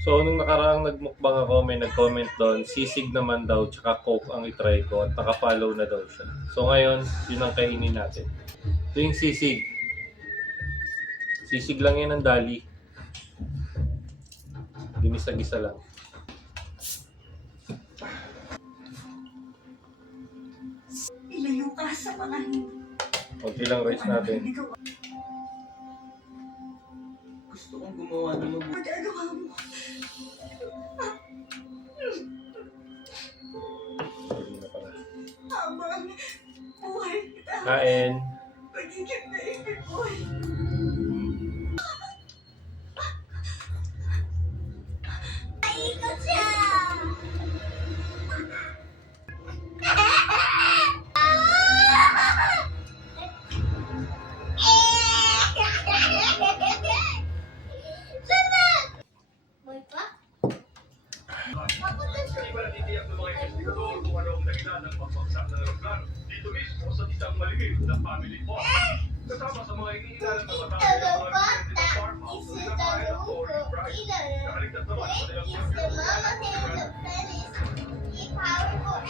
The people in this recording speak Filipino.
So, nung nakaraang nagmukbang ako, may nag-comment doon, sisig naman daw, tsaka coke ang itry ko at nakafollow na daw siya. So, ngayon, yun ang kainin natin. Ito yung sisig. Sisig lang yan ng dali. Ginisa-gisa lang. Ilayo ka sa mga Kunti lang rice natin. Gusto kong gumawa ng mabuti. magagawa mo. Hindi na pala. Habang buhay kita, Kain. pagiging baby boy. Ikot siya! Boy pa? Hindi pa natitiyak ng mga investigador kung ano ang dahilan ng pagbagsak ng aeroplano dito mismo sa isang maligid na family farm. Kasama sa mga iniilalang na batang ng mga residente ng farmhouse na nakahay ng Tory Bride. Nakaligtas naman sa nilang Powerful